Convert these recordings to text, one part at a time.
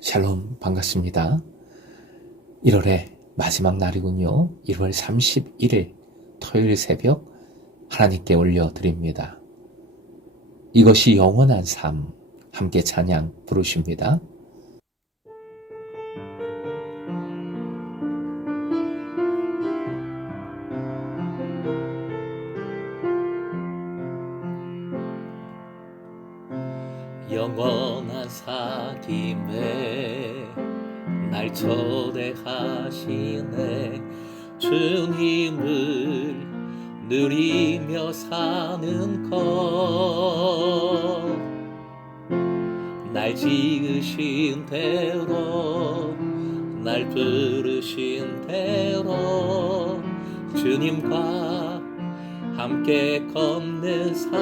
샬롬, 반갑습니다. 1월의 마지막 날이군요. 1월 31일 토요일 새벽 하나님께 올려드립니다. 이것이 영원한 삶, 함께 찬양 부르십니다. 영원한 사귐에 날 초대하시네. 주님을 누리며 사는 것, 날 지으신 대로, 날 부르신 대로 주님과 함께 걷는 삶,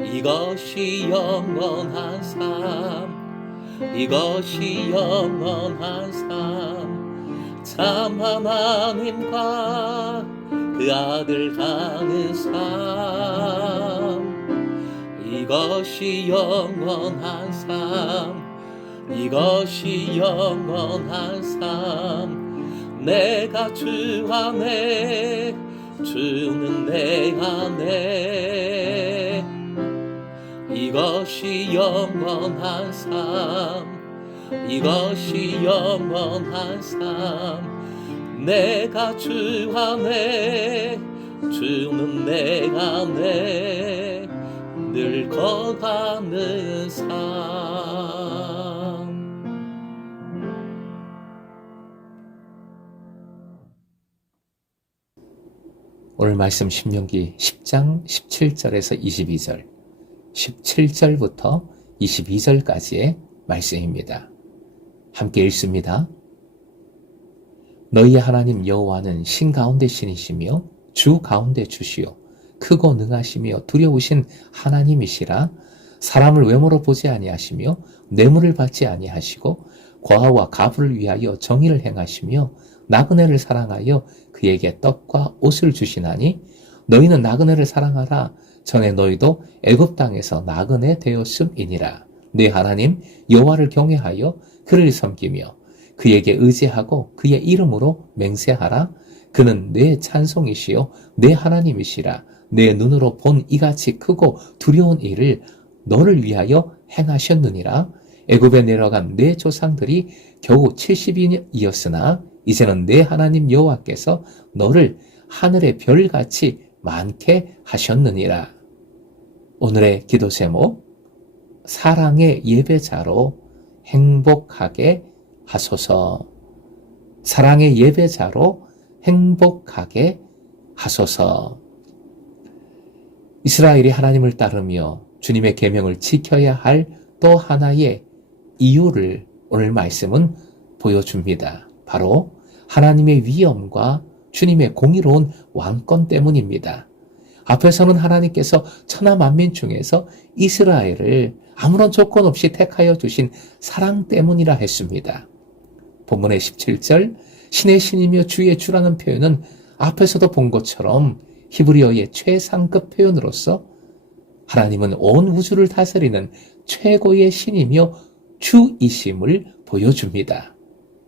이것이 영원한 삶, 이것이 영원한 삶, 참 하나님과 그 아들 가는 삶, 이것이 영원한 삶, 이것이 영원한 삶, 내가 주 안에, 주는 내 안에, 이것이 영원한 삶, 이것이 영원한 삶, 내가 주 안에, 주는 내 안에 늘 거하는 삶. 오늘 말씀 신명기 10장 17절에서 22절, 17절부터 22절까지의 말씀입니다. 함께 읽습니다. 너희의 하나님 여호와는 신 가운데 신이시며 주 가운데 주시요 크고 능하시며 두려우신 하나님이시라. 사람을 외모로 보지 아니하시며 뇌물을 받지 아니하시고 과와 가부를 위하여 정의를 행하시며 나그네를 사랑하여 그에게 떡과 옷을 주시나니 너희는 나그네를 사랑하라. 전에 너희도 애굽 땅에서 나그네 되었음이니라. 네 하나님 여호와를 경외하여 그를 섬기며 그에게 의지하고 그의 이름으로 맹세하라. 그는 내 찬송이시요 내 하나님이시라. 내 눈으로 본 이같이 크고 두려운 일을 너를 위하여 행하셨느니라. 애굽에 내려간 내 조상들이 겨우 70인이었으나 이제는 내 하나님 여호와께서 너를 하늘의 별같이 많게 하셨느니라. 오늘의 기도 제목, 사랑의 예배자로 행복하게 하소서. 사랑의 예배자로 행복하게 하소서. 이스라엘이 하나님을 따르며 주님의 계명을 지켜야 할 또 하나의 이유를 오늘 말씀은 보여줍니다. 바로 하나님의 위엄과 주님의 공의로운 왕권 때문입니다. 앞에서는 하나님께서 천하 만민 중에서 이스라엘을 아무런 조건 없이 택하여 주신 사랑 때문이라 했습니다. 본문의 17절, 신의 신이며 주의 주라는 표현은 앞에서도 본 것처럼 히브리어의 최상급 표현으로서 하나님은 온 우주를 다스리는 최고의 신이며 주이심을 보여줍니다.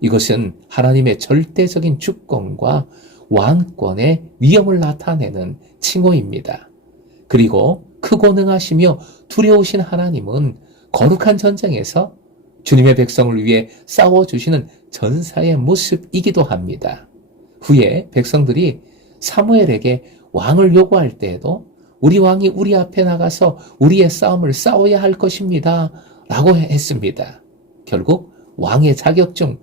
이것은 하나님의 절대적인 주권과 왕권의 위엄을 나타내는 칭호입니다. 그리고 크고 능하시며 두려우신 하나님은 거룩한 전쟁에서 주님의 백성을 위해 싸워주시는 전사의 모습이기도 합니다. 후에 백성들이 사무엘에게 왕을 요구할 때에도 우리 왕이 우리 앞에 나가서 우리의 싸움을 싸워야 할 것입니다 라고 했습니다. 결국 왕의 자격 중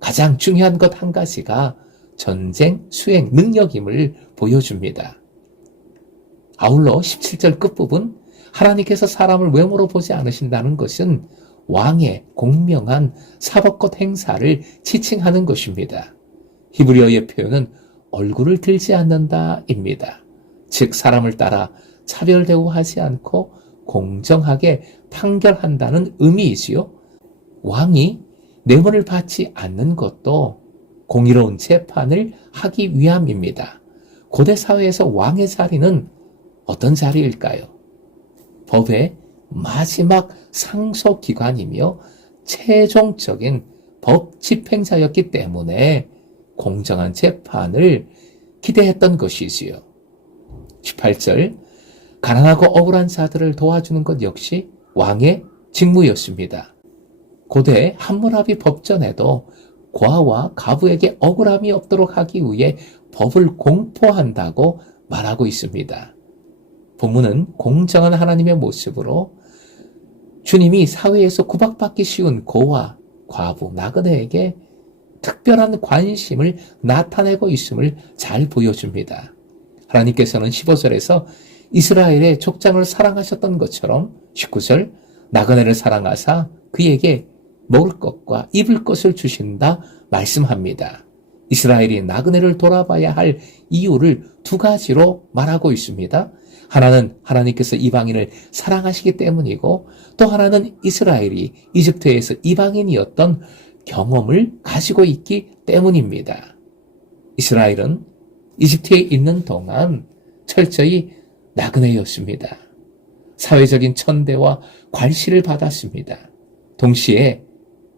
가장 중요한 것 한 가지가 전쟁 수행 능력임을 보여줍니다. 아울러 17절 끝부분, 하나님께서 사람을 외모로 보지 않으신다는 것은 왕의 공명한 사법권 행사를 지칭하는 것입니다. 히브리어의 표현은 얼굴을 들지 않는다입니다. 즉 사람을 따라 차별 대우하지 않고 공정하게 판결한다는 의미이지요. 왕이 뇌물을 받지 않는 것도 공의로운 재판을 하기 위함입니다. 고대 사회에서 왕의 자리는 어떤 자리일까요? 법의 마지막 상소기관이며 최종적인 법 집행자였기 때문에 공정한 재판을 기대했던 것이지요. 18절, 가난하고 억울한 자들을 도와주는 것 역시 왕의 직무였습니다. 고대 함무라비 법전에도 고아와 가부에게 억울함이 없도록 하기 위해 법을 공포한다고 말하고 있습니다. 본문은 공정한 하나님의 모습으로 주님이 사회에서 구박받기 쉬운 고아, 과부, 나그네에게 특별한 관심을 나타내고 있음을 잘 보여줍니다. 하나님께서는 15절에서 이스라엘의 족장을 사랑하셨던 것처럼 19절, 나그네를 사랑하사 그에게 먹을 것과 입을 것을 주신다 말씀합니다. 이스라엘이 나그네를 돌아봐야 할 이유를 두 가지로 말하고 있습니다. 하나는 하나님께서 이방인을 사랑하시기 때문이고, 또 하나는 이스라엘이 이집트에서 이방인이었던 경험을 가지고 있기 때문입니다. 이스라엘은 이집트에 있는 동안 철저히 나그네였습니다. 사회적인 천대와 괄시를 받았습니다. 동시에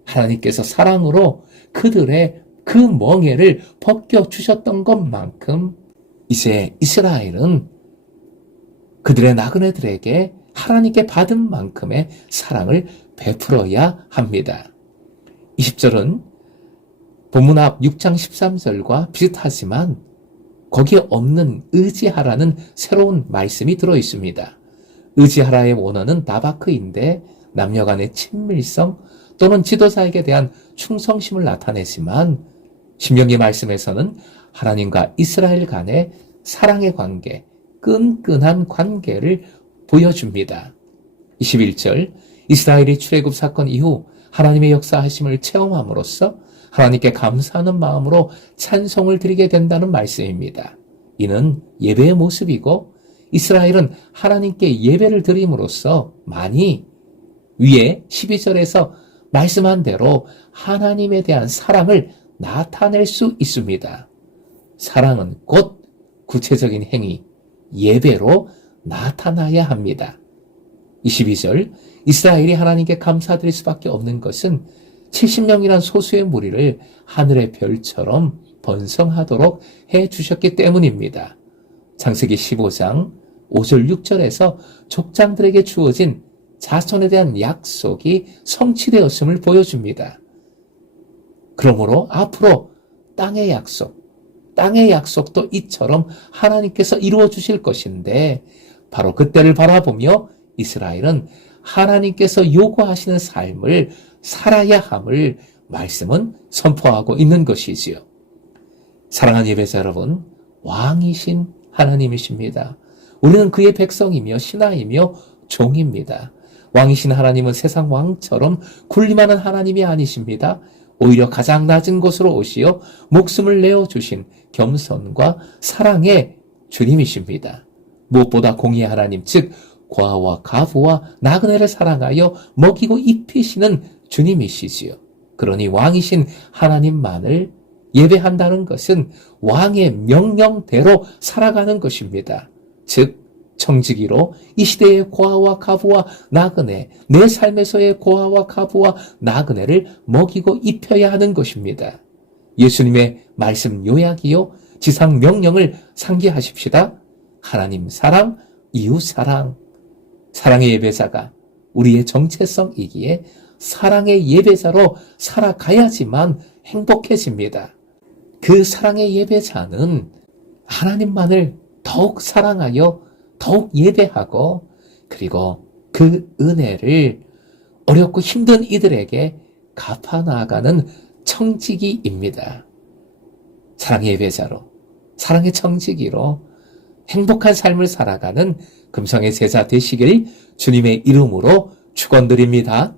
하나님께서 사랑으로 그들의 그 멍에를 벗겨주셨던 것만큼 이제 이스라엘은 그들의 나그네들에게 하나님께 받은 만큼의 사랑을 베풀어야 합니다. 20절은 본문 앞 6장 13절과 비슷하지만 거기에 없는 의지하라는 새로운 말씀이 들어있습니다. 의지하라의 원어는 나바크인데 남녀 간의 친밀성 또는 지도자에게 대한 충성심을 나타내지만 신명기 말씀에서는 하나님과 이스라엘 간의 사랑의 관계, 끈끈한 관계를 보여줍니다. 21절, 이스라엘이 출애굽 사건 이후 하나님의 역사하심을 체험함으로써 하나님께 감사하는 마음으로 찬송을 드리게 된다는 말씀입니다. 이는 예배의 모습이고 이스라엘은 하나님께 예배를 드림으로써 많이 위에 12절에서 말씀한 대로 하나님에 대한 사랑을 나타낼 수 있습니다. 사랑은 곧 구체적인 행위, 예배로 나타나야 합니다. 22절, 이스라엘이 하나님께 감사드릴 수밖에 없는 것은 70명이란 소수의 무리를 하늘의 별처럼 번성하도록 해주셨기 때문입니다. 창세기 15장 5절 6절에서 족장들에게 주어진 자손에 대한 약속이 성취되었음을 보여줍니다. 그러므로 앞으로 땅의 약속도 이처럼 하나님께서 이루어 주실 것인데 바로 그때를 바라보며 이스라엘은 하나님께서 요구하시는 삶을 살아야 함을 말씀은 선포하고 있는 것이지요. 사랑하는 예배자 여러분, 왕이신 하나님이십니다. 우리는 그의 백성이며 신하이며 종입니다. 왕이신 하나님은 세상 왕처럼 군림하는 하나님이 아니십니다. 오히려 가장 낮은 곳으로 오시어 목숨을 내어주신 겸손과 사랑의 주님이십니다. 무엇보다 공의의 하나님, 즉 고아와 가부와 나그네를 사랑하여 먹이고 입히시는 주님이시지요. 그러니 왕이신 하나님만을 예배한다는 것은 왕의 명령대로 살아가는 것입니다. 즉 청지기로 이 시대의 고아와 가부와 나그네, 내 삶에서의 고아와 가부와 나그네를 먹이고 입혀야 하는 것입니다. 예수님의 말씀 요약이요, 지상 명령을 상기하십시다. 하나님 사랑, 이웃 사랑. 사랑의 예배자가 우리의 정체성이기에 사랑의 예배자로 살아가야지만 행복해집니다. 그 사랑의 예배자는 하나님만을 더욱 사랑하여 더욱 예배하고, 그리고 그 은혜를 어렵고 힘든 이들에게 갚아나가는 청지기입니다. 사랑의 예배자로, 사랑의 청지기로 행복한 삶을 살아가는 금성의 제자 되시길 주님의 이름으로 축원드립니다.